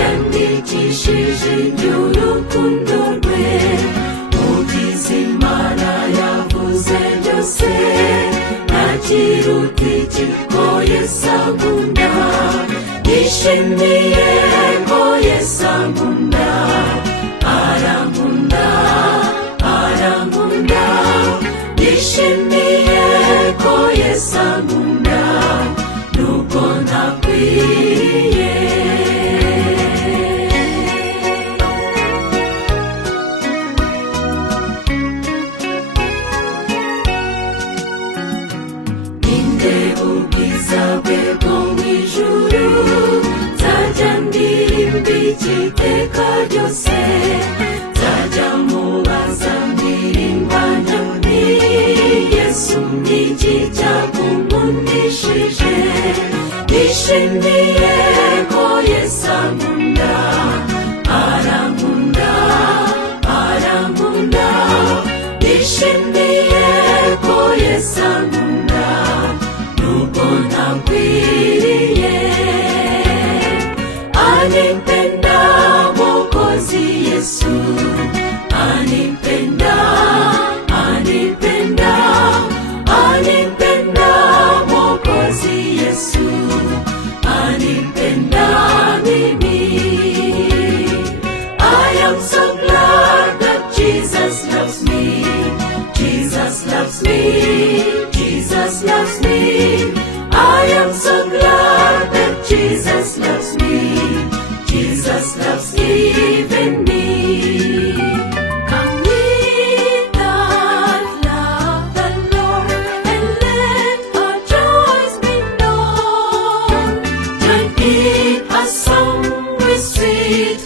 yandikishije iby'urukundo rwe mu by'Imana yavuze byose ntakiruta iki ko Yesu ankunda nishimiye ko Yesu ankunda arankunda arankunda nishimiye ko Yesu ankunda nubwo ntakwiye ubwiza bwe bwo mu ijuru nzajya ndirimba iteka ryose nzajya mubaza ndirimba nti Yesu ni iki cyakunkundishije nishimiye ko Yesu ankunda arankunda arankunda nishimiye ko Yesu ankunda nubwo ntakwiriye anipenda Mwokozi Yesu anipenda anipenda anipenda Mwokozi Yesu anipenda mimi. I am so glad that Jesus loves me. Jesus loves me. Jesus loves me. I am so glad that Jesus loves me. Jesus loves even me. Come with that love the Lord and let our joys be known. Join in a song with sweet